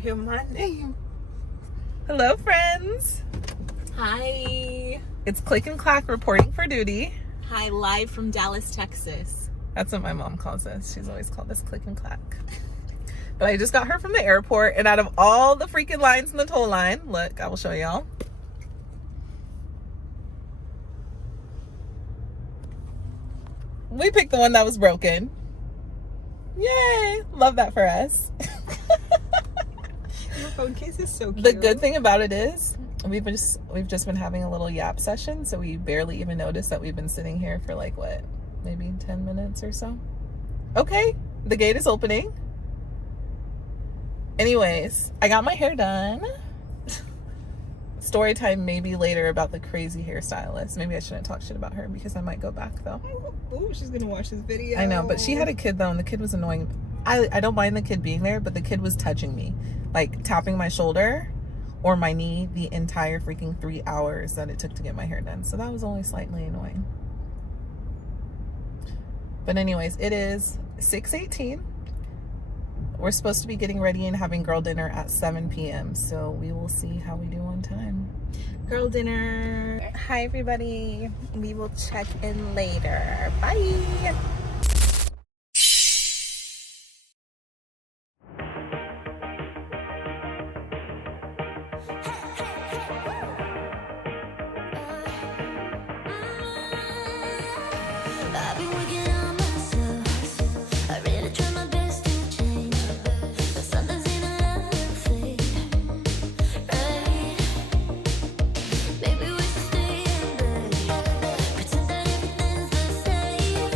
hear my name. Hello, friends. Hi. It's Click and Clack reporting for duty. Hi, live from Dallas, Texas. That's what my mom calls us. She's always called us Click and Clack. But I just got her from the airport, and out of all the freaking lines in the toll line, look, I will show y'all. We picked the one that was broken. Yay! Love that for us. Your phone case is so cute. The good thing about it is we've just been having a little yap session, so we barely even noticed that we've been sitting here for like what, maybe 10 minutes or so. Okay, the gate is opening. Anyways, I got my hair done. Story time maybe later about the crazy hairstylist. Maybe I shouldn't talk shit about her because I might go back though. Oh, she's gonna watch this video. I know, but she had a kid though, and the kid was annoying. I don't mind the kid being there, but the kid was touching me, like tapping my shoulder or my knee the entire freaking 3 hours that it took to get my hair done. So that was only slightly annoying. But anyways, it is 6:18. We're supposed to be getting ready and having girl dinner at 7 p.m. So we will see how we do on time. Girl dinner. Hi, everybody. We will check in later. Bye. I've been working on myself. I really try my best to change, but something's in a love fade, right? Maybe we should stay in bed, pretend that everything's the same.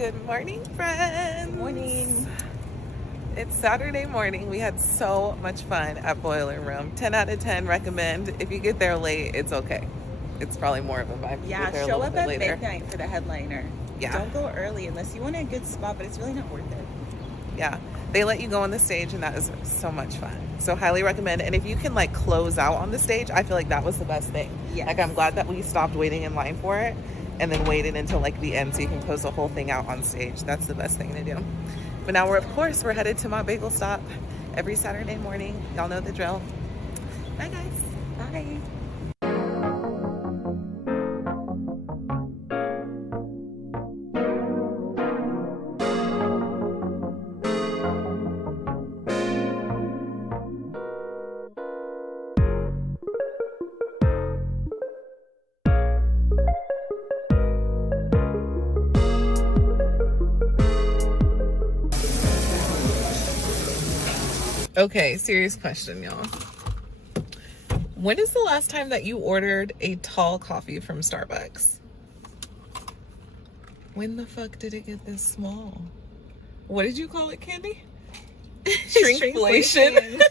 Good morning, friends. Morning. It's Saturday morning. We had so much fun at Boiler Room. 10 out of 10 recommend. If you get there late, it's okay. It's probably more of a vibe. Yeah, there show up at later. midnight for the headliner. Yeah. Don't go early unless you want a good spot, but it's really not worth it. Yeah. They let you go on the stage, and that is so much fun. So highly recommend. And if you can like close out on the stage, I feel like that was the best thing. Yes. Like I'm glad that we stopped waiting in line for it and then waited until like the end so you can close the whole thing out on stage. That's the best thing to do. But now we're headed to my bagel stop every Saturday morning. Y'all know the drill. Bye guys. Bye. Okay, serious question, y'all. When is the last time that you ordered a tall coffee from Starbucks? When the fuck did it get this small? What did you call it, Candy? Shrinkflation.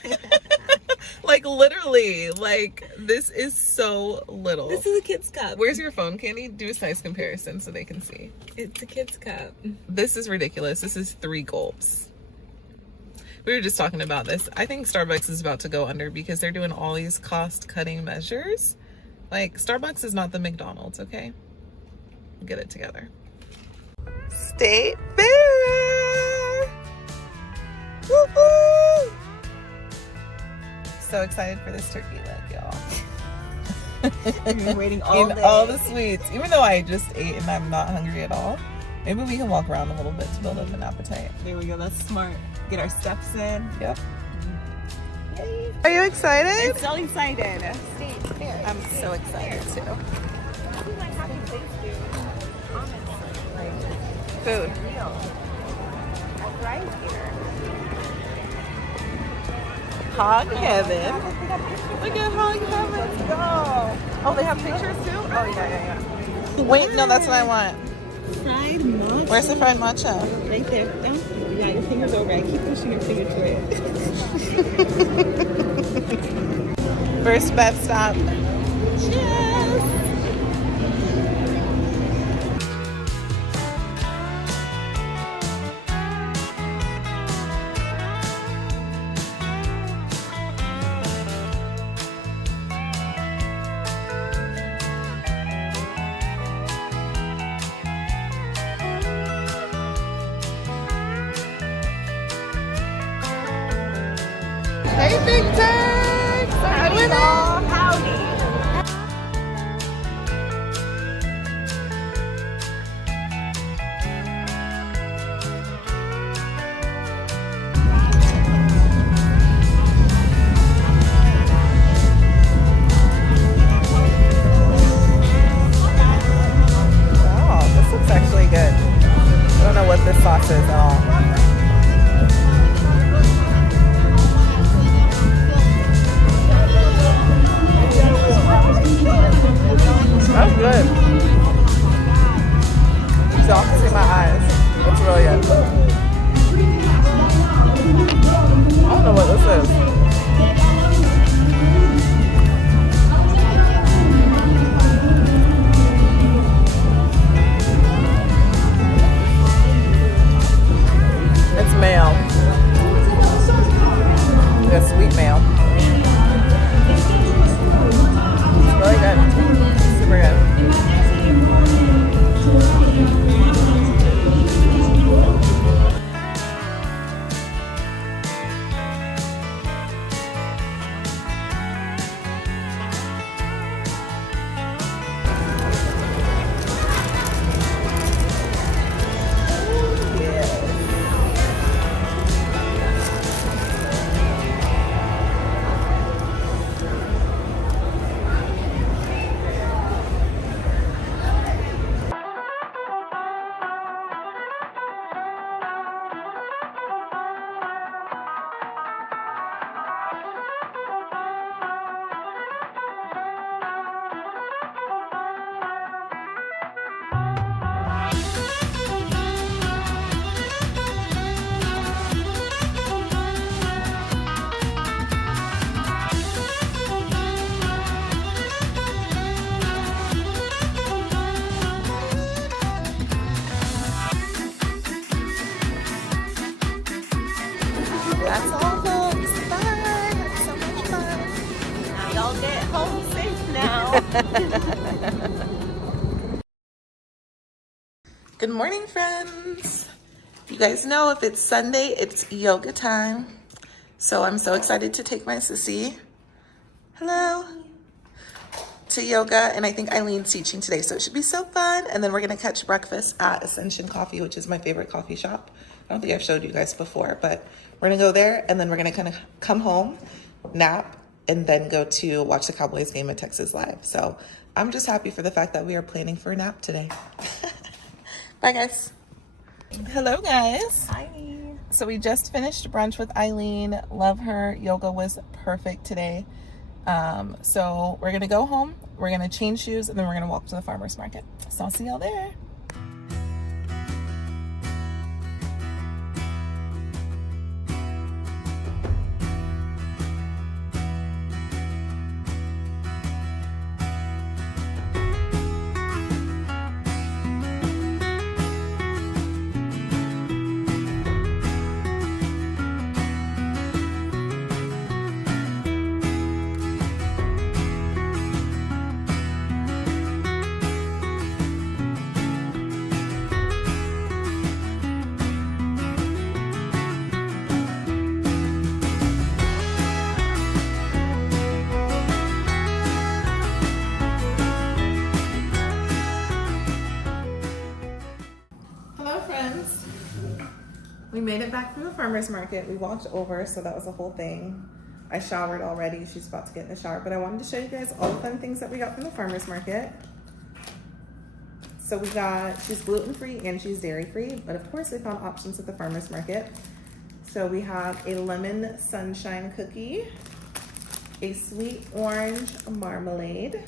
Like literally, like this is so little. This is a kid's cup. Where's your phone, Candy? Do a size comparison so they can see. It's a kid's cup. This is ridiculous. This is 3 gulps. We were just talking about this. I think Starbucks is about to go under because they're doing all these cost-cutting measures. Like, Starbucks is not the McDonald's, okay? Get it together. State Fair! Woo-hoo! So excited for this turkey leg, y'all. I've been waiting all day. All the sweets. Even though I just ate and I'm not hungry at all. Maybe we can walk around a little bit to build up an appetite. There we go. That's smart. Get our steps in. Yep. Yay. Are you excited? I'm so excited. I'm so excited too. Food. Right here. Hog Heaven. Look at Hog Heaven. Let's go. Oh, they have pictures too? Oh, yeah. Wait, no, that's what I want. Fried matcha. Where's the fried matcha? Right there. Down. Yeah, your finger's over. I keep pushing your finger to it. First bed stop. Cheers. Hey, Big Tex! Hi, with it. Howdy. Oh, this looks actually good. I don't know what this sauce is at all. That's good. You don't have to see my eyes. That's really good. I don't know what this is. Good morning, friends. You guys know if it's Sunday, it's yoga time. So I'm so excited to take my sissy, hello, to yoga. And I think Eileen's teaching today, so it should be so fun. And then we're gonna catch breakfast at Ascension Coffee, which is my favorite coffee shop. I don't think I've showed you guys before, but we're gonna go there and then we're gonna kind of come home, nap, and then go to watch the Cowboys game at Texas Live. So I'm just happy for the fact that we are planning for a nap today. Bye, guys. Hello, guys. Hi. So we just finished brunch with Eileen. Love her. Yoga was perfect today. So we're gonna go home, we're gonna change shoes, and then we're gonna walk to the farmer's market. So I'll see y'all there. Hello, friends. We made it back from the farmer's market. We walked over, so that was a whole thing. I showered already. She's about to get in the shower, but I wanted to show you guys all the fun things that we got from the farmer's market. So we got, she's gluten-free and she's dairy-free, but of course we found options at the farmer's market. So we have a lemon sunshine cookie, a sweet orange marmalade,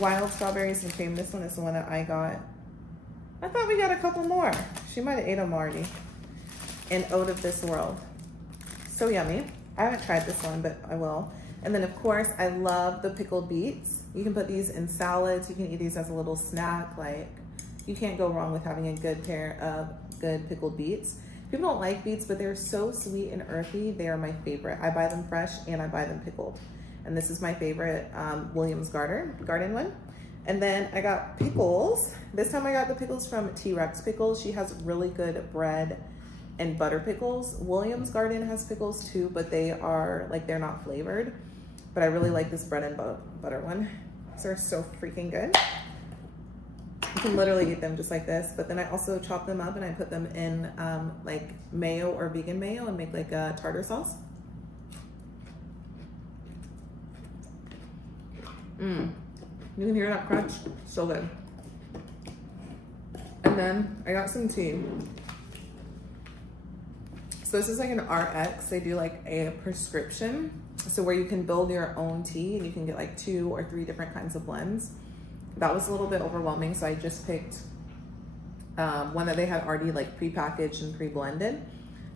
wild strawberries and cream. This one is the one that I got. I thought we got a couple more. She might have ate them already. And Oat of This World. So yummy. I haven't tried this one, but I will. And then of course, I love the pickled beets. You can put these in salads. You can eat these as a little snack. Like, you can't go wrong with having a good pair of good pickled beets. People don't like beets, but they're so sweet and earthy. They are my favorite. I buy them fresh and I buy them pickled. And this is my favorite Williams Garden one. And then I got pickles. This time I got the pickles from T-Rex Pickles. She has really good bread and butter pickles. Williams Garden has pickles too, but they are like, they're not flavored. But I really like this bread and butter one. These are so freaking good. You can literally eat them just like this, but then I also chop them up and I put them in like mayo or vegan mayo and make like a tartar sauce. You can hear that crunch, so good. And then I got some tea. So this is like an RX. They do like a prescription. So where you can build your own tea and you can get like 2 or 3 different kinds of blends. That was a little bit overwhelming. So I just picked one that they had already like pre-packaged and pre-blended.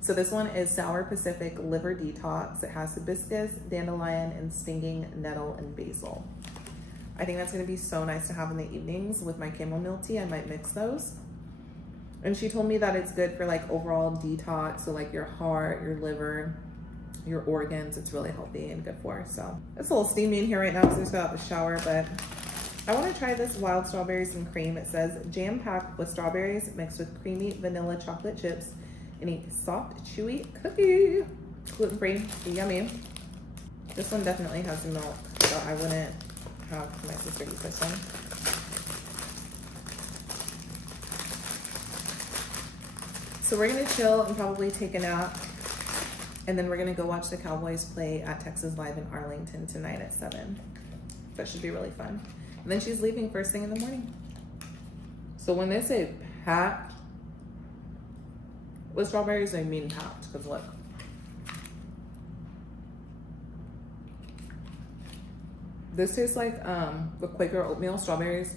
So this one is Sour Pacific Liver Detox. It has hibiscus, dandelion, and stinging nettle and basil. I think that's gonna be so nice to have in the evenings with my chamomile tea. I might mix those. And she told me that it's good for like overall detox. So like your heart, your liver, your organs, it's really healthy and good for. So it's a little steamy in here right now because I just got out the shower, but I wanna try this wild strawberries and cream. It says jam-packed with strawberries mixed with creamy vanilla chocolate chips and a soft, chewy cookie. Gluten-free, yummy. This one definitely has milk, so I wouldn't have my sister eat this one. So we're gonna chill and probably take a nap, and then we're gonna go watch the Cowboys play at Texas Live in Arlington tonight at 7. That should be really fun. And then she's leaving first thing in the morning. So when they say packed with strawberries, I mean packed, because look. This tastes like the Quaker oatmeal strawberries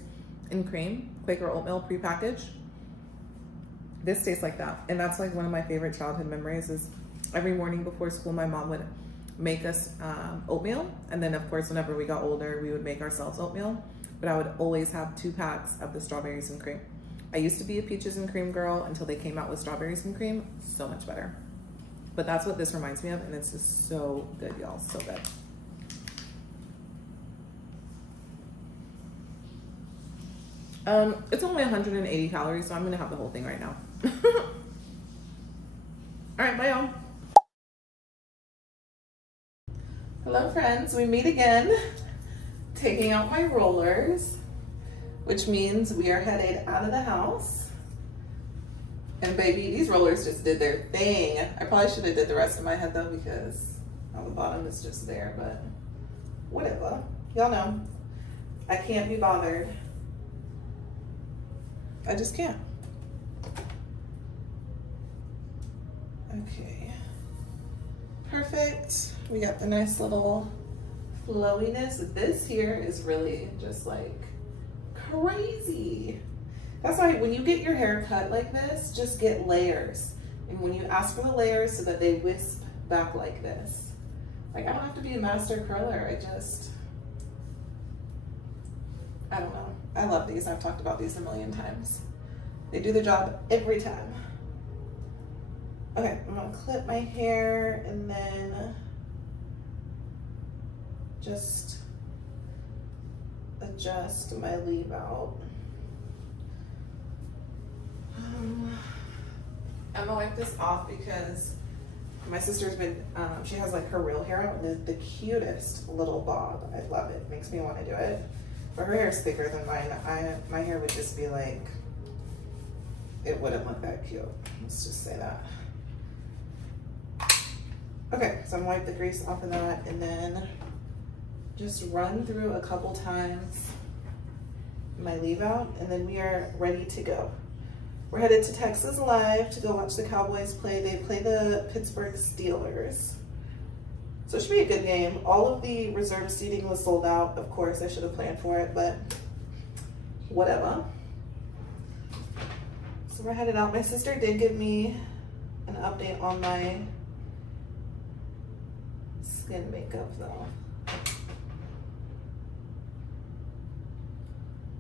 and cream, Quaker oatmeal prepackaged. This tastes like that. And that's like one of my favorite childhood memories is every morning before school, my mom would make us oatmeal. And then of course, whenever we got older, we would make ourselves oatmeal. But I would always have 2 packs of the strawberries and cream. I used to be a peaches and cream girl until they came out with strawberries and cream. So much better. But that's what this reminds me of. And it's just so good, y'all. So good. It's only 180 calories, so I'm gonna have the whole thing right now. All right, bye y'all. Hello friends, we meet again. Taking out my rollers, which means we are headed out of the house. And baby, these rollers just did their thing. I probably should have did the rest of my head though, because on the bottom is just there, but whatever. Y'all know, I can't be bothered. I just can't. Okay, perfect. We got the nice little flowiness. This here is really just like crazy. That's why when you get your hair cut like this, just get layers. And when you ask for the layers so that they wisp back like this. Like, I don't have to be a master curler. I don't know. I love these. I've talked about these a million times. They do the job every time. Okay, I'm gonna clip my hair and then just adjust my leave out. I'm gonna wipe this off because my sister's been, she has like her real hair out and the cutest little bob. I love it. Makes me want to do it. But her hair is thicker than mine. My hair would just be like, it wouldn't look that cute. Let's just say that. Okay, so I'm gonna wipe the grease off of that and then just run through a couple times my leave out, and then we are ready to go. We're headed to Texas Live to go watch the Cowboys play. They play the Pittsburgh Steelers. So it should be a good game. All of the reserve seating was sold out. Of course, I should have planned for it, but whatever. So we're headed out. My sister did give me an update on my skin makeup though.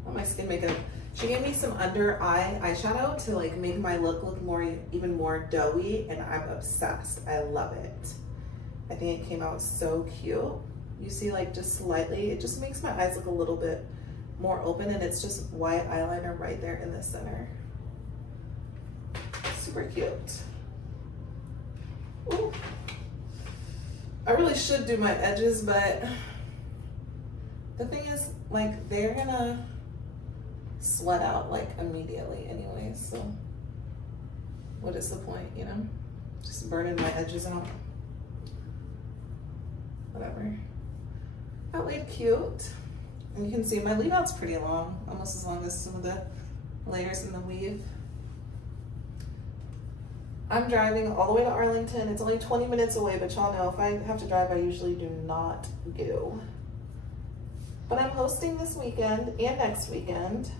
On my skin makeup. She gave me some under eye eyeshadow to like make my look more, even more doughy, and I'm obsessed. I love it. I think it came out so cute. You see, like, just slightly, it just makes my eyes look a little bit more open, and it's just white eyeliner right there in the center. Super cute. Ooh. I really should do my edges, but the thing is, like, they're gonna sweat out like immediately anyway, so what is the point, you know? Just burning my edges out. Whatever. That laid cute. And you can see my leave out's pretty long, almost as long as some of the layers in the weave. I'm driving all the way to Arlington. It's only 20 minutes away, but y'all know if I have to drive, I usually do not go. But I'm hosting this weekend and next weekend.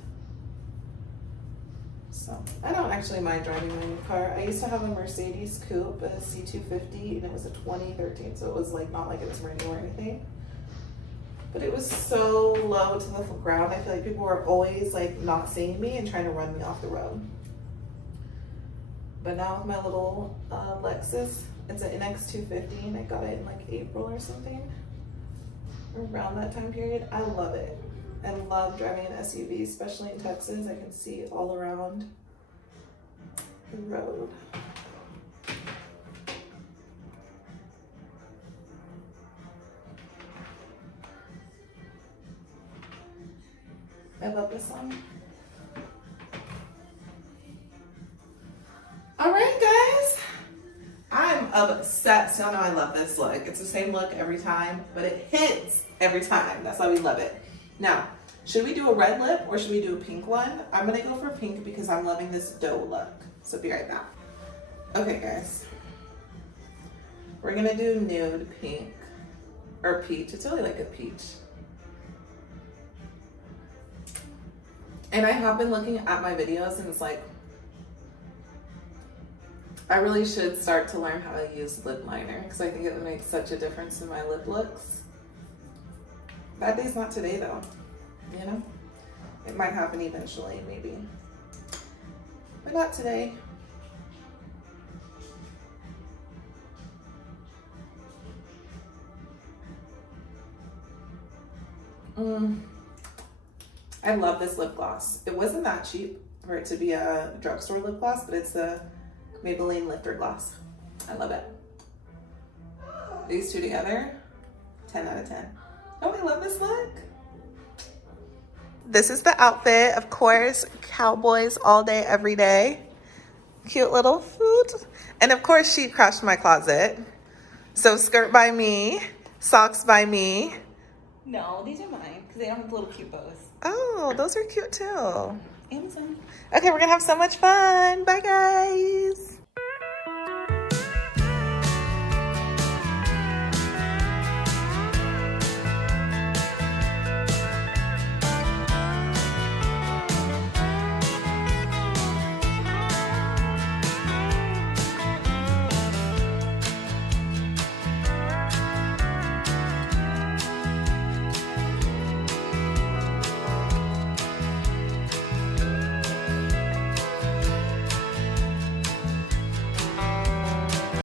So I don't actually mind driving my new car. I used to have a Mercedes Coupe, a C250, and it was a 2013, so it was like not like it was brand new or anything. But it was so low to the ground. I feel like people were always like not seeing me and trying to run me off the road. But now with my little Lexus, it's an NX250, and I got it in like April or something, around that time period. I love it. I love driving an SUV, especially in Texas. I can see all around the road. I love this song. All right, guys. I'm obsessed. Y'all know I love this look. It's the same look every time, but it hits every time. That's why we love it. Now, should we do a red lip or should we do a pink one? I'm gonna go for pink because I'm loving this doe look. So be right back. Okay, guys. We're gonna do nude pink or peach. It's really like a peach. And I have been looking at my videos and it's like, I really should start to learn how to use lip liner because I think it would make such a difference in my lip looks. That day's not today though, you know? It might happen eventually, maybe. But not today. I love this lip gloss. It wasn't that cheap for it to be a drugstore lip gloss, but it's the Maybelline Lifter Gloss. I love it. These two together, 10 out of 10. Oh, I love this look. This is the outfit, of course, Cowboys all day, every day. Cute little food. And of course, she crashed my closet. So skirt by me, socks by me. No, these are mine because they don't have the little cute bows. Oh, those are cute too. Amazon. Okay, we're gonna have so much fun. Bye, guys.